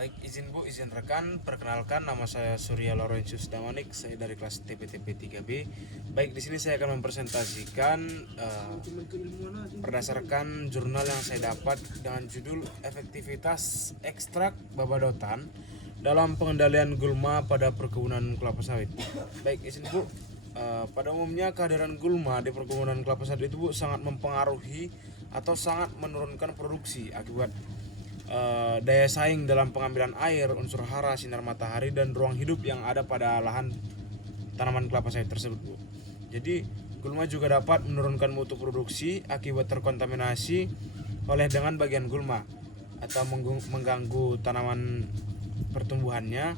Baik, izin Bu, izin rekan, perkenalkan nama saya Surya Laurentius Damanik, saya dari kelas TPTP 3B. Baik, di sini saya akan mempresentasikan berdasarkan jurnal yang saya dapat dengan judul Efektivitas Ekstrak Babadotan dalam Pengendalian Gulma pada Perkebunan Kelapa Sawit. Baik, izin Bu, pada umumnya kehadiran gulma di perkebunan kelapa sawit itu Bu sangat mempengaruhi atau sangat menurunkan produksi akibat daya saing dalam pengambilan air, unsur hara, sinar matahari, dan ruang hidup yang ada pada lahan tanaman kelapa sawit tersebut, Bu. Jadi, gulma juga dapat menurunkan mutu produksi akibat terkontaminasi oleh dengan bagian gulma atau mengganggu tanaman pertumbuhannya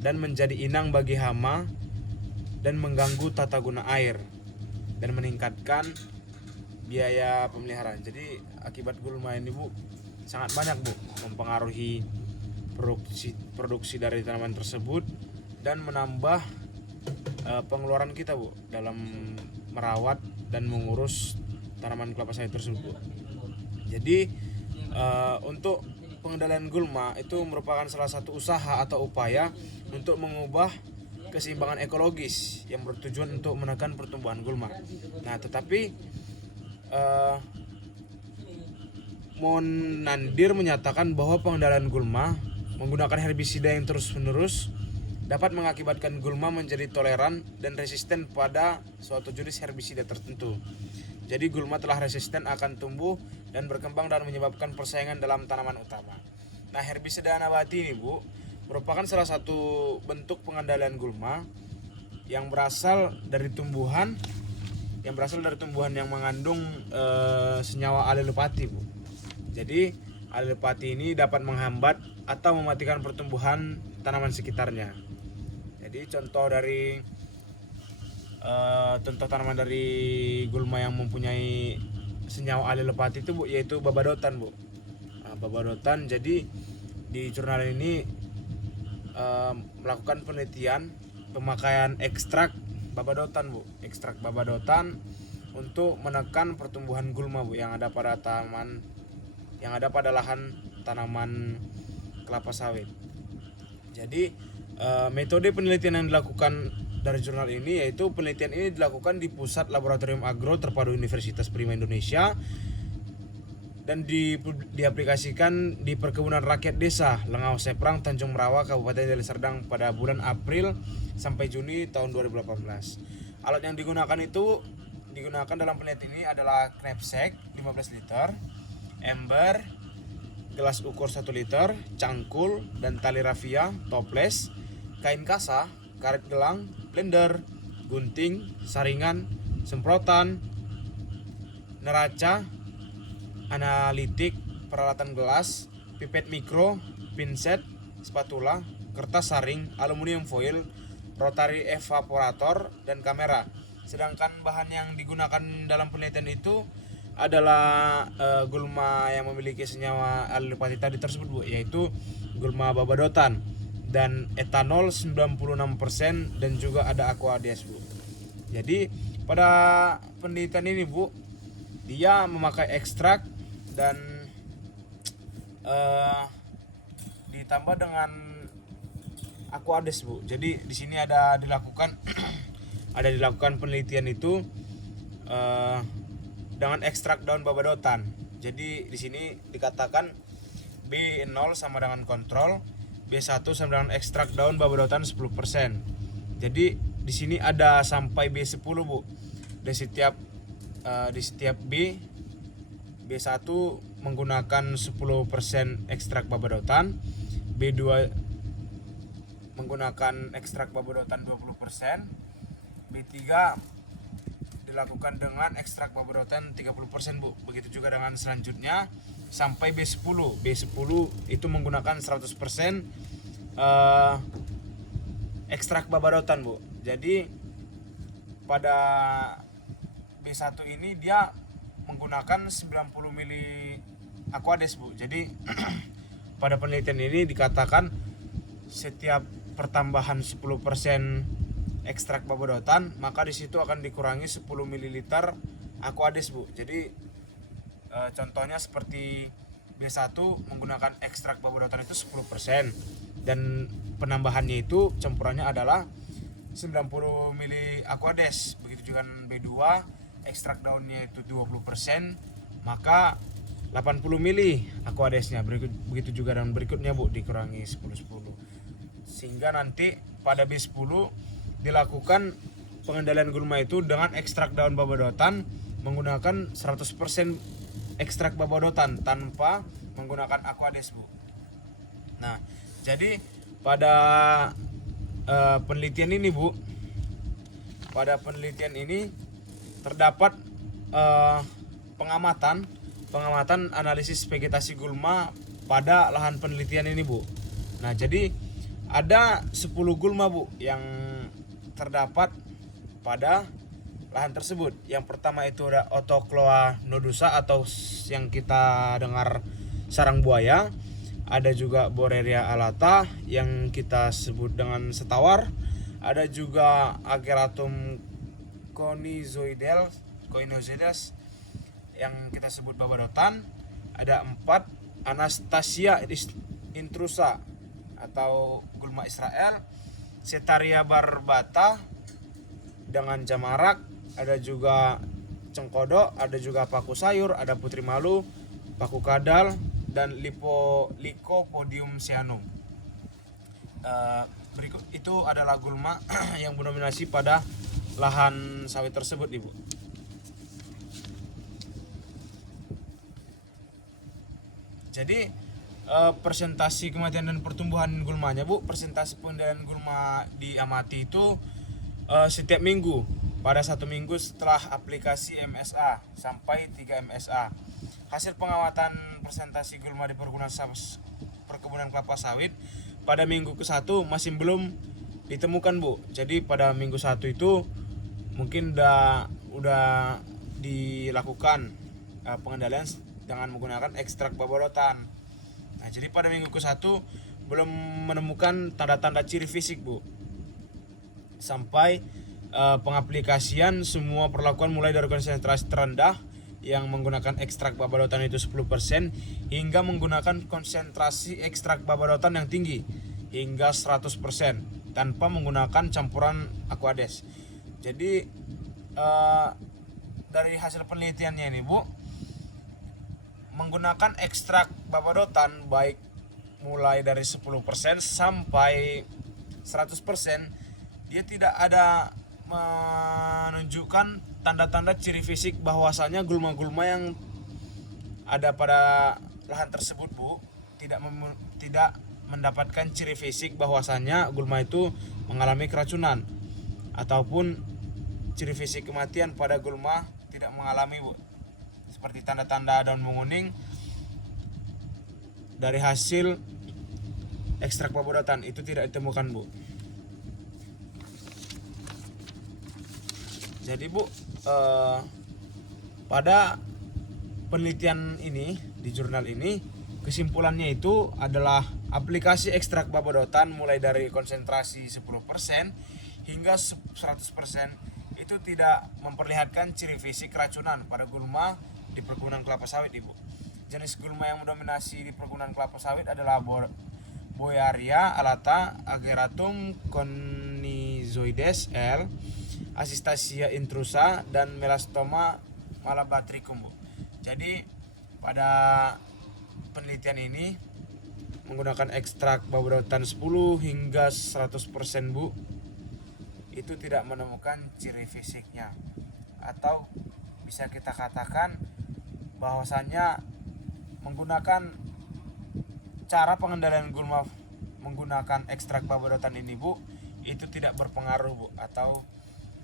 dan menjadi inang bagi hama dan mengganggu tata guna air dan meningkatkan biaya pemeliharaan. Jadi akibat gulma ini Bu sangat banyak Bu mempengaruhi produksi dari tanaman tersebut dan menambah pengeluaran kita Bu dalam merawat dan mengurus tanaman kelapa sawit tersebut Bu. Jadi untuk pengendalian gulma itu merupakan salah satu usaha atau upaya untuk mengubah keseimbangan ekologis yang bertujuan untuk menekan pertumbuhan gulma. Nah, tetapi Monandir menyatakan bahwa pengendalian gulma menggunakan herbisida yang terus-menerus dapat mengakibatkan gulma menjadi toleran dan resisten pada suatu jenis herbisida tertentu. Jadi gulma telah resisten akan tumbuh dan berkembang dan menyebabkan persaingan dalam tanaman utama. Nah, herbisida nabati ini Bu merupakan salah satu bentuk pengendalian gulma yang berasal dari tumbuhan yang mengandung senyawa alelopati Bu. Jadi alelopati ini dapat menghambat atau mematikan pertumbuhan tanaman sekitarnya. Jadi contoh tanaman dari gulma yang mempunyai senyawa alelopati itu Bu yaitu babadotan Bu. Nah, babadotan, jadi di jurnal ini melakukan penelitian pemakaian ekstrak babadotan Bu, ekstrak babadotan untuk menekan pertumbuhan gulma Bu yang ada pada lahan tanaman kelapa sawit. Jadi metode penelitian yang dilakukan dari jurnal ini yaitu penelitian ini dilakukan di Pusat Laboratorium Agro Terpadu Universitas Prima Indonesia dan diaplikasikan di Perkebunan Rakyat Desa Lengau Seprang, Tanjung Merawa, Kabupaten Deli Serdang pada bulan April sampai Juni tahun 2018. Alat yang digunakan dalam penelitian ini adalah knapsack 15 liter, ember, gelas ukur 1 liter, cangkul dan tali rafia, toples, kain kasa, karet gelang, blender, gunting, saringan, semprotan, neraca, analitik, peralatan gelas, pipet mikro, pinset, spatula, kertas saring, aluminium foil, rotary evaporator, dan kamera. Sedangkan bahan yang digunakan dalam penelitian itu adalah gulma yang memiliki senyawa alelopati tadi tersebut Bu, yaitu gulma babadotan dan etanol 96% dan juga ada aquadies Bu. Jadi pada penelitian ini Bu, dia memakai ekstrak dan ditambah dengan aquadies Bu. Jadi di sini ada dilakukan penelitian itu dengan ekstrak daun babadotan. Jadi di sini dikatakan B0 sama dengan kontrol, B1 sama dengan ekstrak daun babadotan 10%. Jadi di sini ada sampai B10 Bu. Di setiap B1 menggunakan 10% ekstrak babadotan, B2 menggunakan ekstrak babadotan 20%, B3 dilakukan dengan ekstrak babadotan 30% Bu. Begitu juga dengan selanjutnya sampai B10. B10 itu menggunakan 100% ekstrak babadotan Bu. Jadi pada B1 ini dia menggunakan 90 mili aquadies Bu. Jadi pada penelitian ini dikatakan setiap pertambahan 10% ekstrak babadotan, maka di situ akan dikurangi 10 ml aquadies Bu. Jadi contohnya seperti B1 menggunakan ekstrak babadotan itu 10%, dan penambahannya itu campurannya adalah 90 ml Aquades. Begitu juga B2 ekstrak daunnya itu 20%, maka 80 ml Aquadesnya. Begitu juga daun berikutnya Bu, dikurangi 10-10, sehingga nanti pada B10 dilakukan pengendalian gulma itu dengan ekstrak daun babadotan menggunakan 100% ekstrak babadotan tanpa menggunakan Aquades Bu. Nah, jadi pada penelitian ini Bu, pada penelitian ini terdapat pengamatan analisis vegetasi gulma pada lahan penelitian ini Bu. Nah, jadi ada 10 gulma Bu yang terdapat pada lahan tersebut. Yang pertama itu ada Autochloa nodosa atau yang kita dengar sarang buaya. Ada juga Borrelia alata yang kita sebut dengan setawar. Ada juga Ageratum conizoides yang kita sebut babadotan. Ada 4 Anastasia intrusa atau gulma Israel, Setaria barbata dengan jamarak, ada juga cengkodok, ada juga paku sayur, ada putri malu, paku kadal, dan Lycopodium cyanum. Berikut itu adalah gulma yang mendominasi pada lahan sawit tersebut, Ibu. Jadi persentasi kematian dan pertumbuhan gulmanya Bu, persentase pengendalian gulma diamati itu setiap minggu, pada 1 minggu setelah aplikasi MSA sampai 3 MSA. Hasil pengamatan presentasi gulma di perkebunan kelapa sawit pada minggu ke-1 masih belum ditemukan Bu. Jadi pada minggu 1 itu mungkin udah dilakukan pengendalian dengan menggunakan ekstrak babadotan. Nah, jadi pada minggu ke-1 belum menemukan tanda-tanda ciri fisik Bu. Sampai pengaplikasian semua perlakuan mulai dari konsentrasi terendah yang menggunakan ekstrak babadotan itu 10% hingga menggunakan konsentrasi ekstrak babadotan yang tinggi hingga 100% tanpa menggunakan campuran Aquades. Jadi dari hasil penelitiannya ini Bu, menggunakan ekstrak babadotan baik mulai dari 10% sampai 100%, dia tidak ada menunjukkan tanda-tanda ciri fisik bahwasanya gulma-gulma yang ada pada lahan tersebut Bu tidak mendapatkan ciri fisik bahwasanya gulma itu mengalami keracunan ataupun ciri fisik kematian pada gulma tidak mengalami Bu. Seperti tanda-tanda daun menguning dari hasil ekstrak babadotan itu tidak ditemukan Bu. Jadi Bu, pada penelitian ini di jurnal ini kesimpulannya itu adalah aplikasi ekstrak babadotan mulai dari konsentrasi 10% hingga 100% itu tidak memperlihatkan ciri fisik keracunan pada gulma di perkebunan kelapa sawit Ibu. Jenis gulma yang mendominasi di perkebunan kelapa sawit adalah Borrelia alata, Ageratum conizoides L, Asistasia intrusa, dan Melastoma malabatricum Bu. Jadi pada penelitian ini menggunakan ekstrak babadotan 10 hingga 100% Bu, itu tidak menemukan ciri fisiknya, atau bisa kita katakan bahwasannya menggunakan cara pengendalian gulma menggunakan ekstrak babadotan ini Bu, itu tidak berpengaruh Bu, atau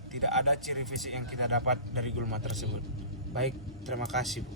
tidak ada ciri fisik yang kita dapat dari gulma tersebut. Baik, terima kasih Bu.